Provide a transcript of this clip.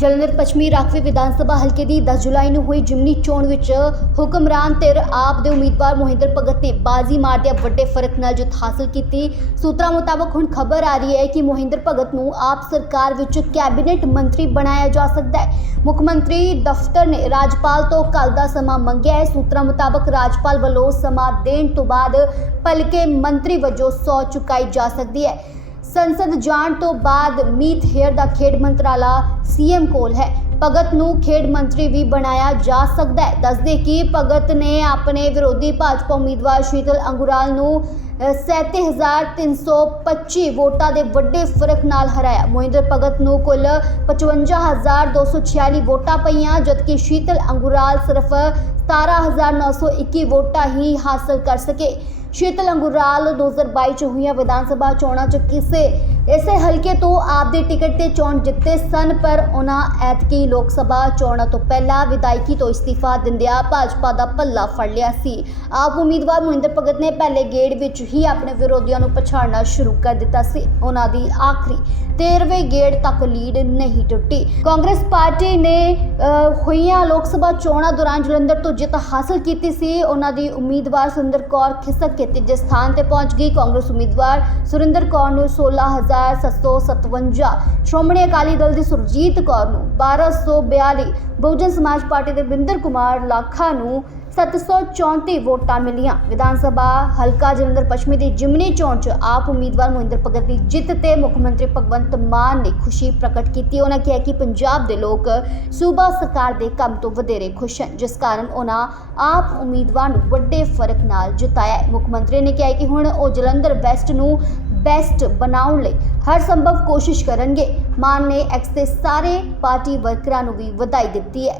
ਜਲੰਧਰ ਪੱਛਮੀ ਰਾਖਵੇਂ ਵਿਧਾਨ ਸਭਾ ਹਲਕੇ ਦੀ 10 ਜੁਲਾਈ ਨੂੰ ਹੋਈ ਜਿਮਨੀ ਚੋਣ ਵਿੱਚ ਹੁਕਮਰਾਨ ਧਿਰ ਆਪ ਦੇ ਉਮੀਦਵਾਰ ਮੋਹਿੰਦਰ ਭਗਤ ਨੇ ਬਾਜ਼ੀ ਮਾਰਦਿਆਂ ਵੱਡੇ ਫ਼ਰਕ ਨਾਲ ਜਿੱਤ ਹਾਸਲ ਕੀਤੀ। ਸੂਤਰਾਂ ਮੁਤਾਬਕ ਹੁਣ ਖਬਰ ਆ ਰਹੀ ਹੈ ਕਿ ਮੋਹਿੰਦਰ ਭਗਤ ਨੂੰ ਆਪ ਸਰਕਾਰ ਵਿੱਚ ਕੈਬਨਿਟ ਮੰਤਰੀ ਬਣਾਇਆ ਜਾ ਸਕਦਾ ਹੈ। ਮੁੱਖ ਮੰਤਰੀ ਦਫ਼ਤਰ ਨੇ ਰਾਜਪਾਲ ਤੋਂ ਕੱਲ ਦਾ ਸਮਾਂ ਮੰਗਿਆ ਹੈ। ਸੂਤਰਾਂ ਮੁਤਾਬਕ ਰਾਜਪਾਲ ਵੱਲੋਂ ਸਮਾਂ ਦੇਣ ਤੋਂ ਬਾਅਦ ਭਲਕੇ ਮੰਤਰੀ ਵਜੋਂ ਸੌ ਚੁਕਾਈ ਜਾ ਸਕਦੀ ਹੈ। ਸੰਸਦ ਜਾਣ ਤੋਂ ਬਾਅਦ ਮੀਤ ਹੇਅਰ ਦਾ ਖੇਡ ਮੰਤਰਾਲਾ ਸੀਐਮ ਕੋਲ ਹੈ। ਭਗਤ ਨੂੰ ਖੇਡ ਮੰਤਰੀ ਵੀ ਬਣਾਇਆ ਜਾ ਸਕਦਾ ਹੈ। ਦੱਸਦੇ ਕਿ ਭਗਤ ਨੇ ਆਪਣੇ ਵਿਰੋਧੀ ਭਾਜਪਾ ਉਮੀਦਵਾਰ ਸ਼ੀਤਲ ਅੰਗੁਰਾਲ ਨੂੰ 37325 ਵੋਟਾਂ ਦੇ ਵੱਡੇ ਫ਼ਰਕ ਨਾਲ ਹਰਾਇਆ। ਮੋਹਿੰਦਰ ਭਗਤ ਨੂੰ ਕੁੱਲ 55246 ਵੋਟਾਂ ਪਈਆਂ, ਜਦਕਿ ਸ਼ੀਤਲ ਅੰਗੁਰਾਲ ਸਿਰਫ 17921 ਵੋਟਾਂ ਹੀ ਹਾਸਲ ਕਰ ਸਕੇ। ਸ਼ੀਤਲ ਅੰਗੁਰਾਲ 2022 ਚ ਹੋਈਆਂ ਵਿਧਾਨ ਸਭਾ ਚੋਣਾਂ ਚ ਕਿਸੇ ਇਸੇ ਹਲਕੇ ਤੋਂ ਆਪ ਦੇ ਟਿਕਟ ਤੇ ਚੋਣ ਜਿੱਤੇ ਸਨ, ਪਰ ਉਹਨਾਂ ਐਤਕੀ ਲੋਕ ਸਭਾ ਚੋਣਾਂ ਤੋਂ ਪਹਿਲਾਂ ਵਿਧਾਇਕੀ ਤੋਂ ਇਸਤੀਫਾ ਦਿੰਦਿਆਂ ਭਾਜਪਾ ਦਾ ਪੱਲਾ ਫੜ ਲਿਆ ਸੀ। ਆਪ ਉਮੀਦਵਾਰ ਮਨਿੰਦਰ ਭਗਤ ਨੇ ਪਹਿਲੇ ਗੇੜ ਵਿੱਚ ਹੀ ਆਪਣੇ ਵਿਰੋਧੀਆਂ ਨੂੰ ਪਛਾੜਨਾ ਸ਼ੁਰੂ ਕਰ ਦਿੱਤਾ ਸੀ। ਉਹਨਾਂ ਦੀ ਆਖਰੀ 13ਵੇਂ ਗੇੜ ਤੱਕ ਲੀਡ ਨਹੀਂ ਟੁੱਟੀ। ਕਾਂਗਰਸ ਪਾਰਟੀ ਨੇ ਹੋਈਆਂ ਲੋਕ ਸਭਾ ਚੋਣਾਂ ਦੌਰਾਨ ਜਲੰਧਰ ਤੋਂ ਜਿੱਤ ਹਾਸਲ ਕੀਤੀ ਸੀ। ਉਹਨਾਂ ਦੀ ਉਮੀਦਵਾਰ ਸੁਰਿੰਦਰ ਕੌਰ ਖਿਸਕ ਕੇ ਤੀਜੇ ਸਥਾਨ ਤੇ ਪਹੁੰਚ ਗਈ। ਕਾਂਗਰਸ ਉਮੀਦਵਾਰ ਸੁਰਿੰਦਰ ਕੌਰ ਨੂੰ 16757 ਸ਼੍ਰੋਮਣੀ ਅਕਾਲੀ ਦਲ ਦੀ ਸੁਰਜੀਤ ਕੌਰ ਨੂੰ 1242 ਬਹੁਜਨ ਸਮਾਜ ਪਾਰਟੀ ਦੇ ਬਿੰਦਰ ਕੁਮਾਰ ਲਾਖਾ ਨੂੰ 734 ਵੋਟਾਂ ਮਿਲੀਆਂ। ਵਿਧਾਨ ਸਭਾ ਹਲਕਾ ਜਲੰਧਰ ਪੱਛਮੀ ਦੀ ਜਿਮਨੀ ਚੋਣ 'ਚ ਆਪ ਉਮੀਦਵਾਰ ਮਹਿੰਦਰ ਭਗਤ ਦੀ ਜਿੱਤ ਤੇ ਮੁੱਖ ਮੰਤਰੀ ਭਗਵੰਤ ਮਾਨ ਨੇ ਖੁਸ਼ੀ ਪ੍ਰਗਟ ਕੀਤੀ। ਉਹਨਾਂ ਕਿਹਾ ਕਿ ਪੰਜਾਬ ਦੇ ਲੋਕ ਸੂਬਾ ਸਰਕਾਰ ਦੇ ਕੰਮ ਤੋਂ ਵਧੇਰੇ ਖੁਸ਼ ਹਨ। ਜਿਸ ਕਾਰਨ ਉਹਨਾਂ ਆਪ ਉਮੀਦਵਾਰ ਨੂੰ ਵੱਡੇ ਫ਼ਰਕ ਨਾਲ ਜਿਤਾਇਆ ਮੁੱਖ ਮੰਤਰੀ ਨੇ ਕਿਹਾ ਕਿ ਹੁਣ ਉਹ ਜਲੰਧਰ ਵੈਸਟ ਨੂੰ ਬੈਸਟ ਬਣਾਉਣ ਲਈ ਹਰ ਸੰਭਵ ਕੋਸ਼ਿਸ਼ ਕਰਨਗੇ। ਮਾਨ ਨੇ ਐਕਸ ਤੇ ਸਾਰੇ ਪਾਰਟੀ ਵਰਕਰਾਂ ਨੂੰ ਵੀ ਵਧਾਈ ਦਿੱਤੀ ਹੈ।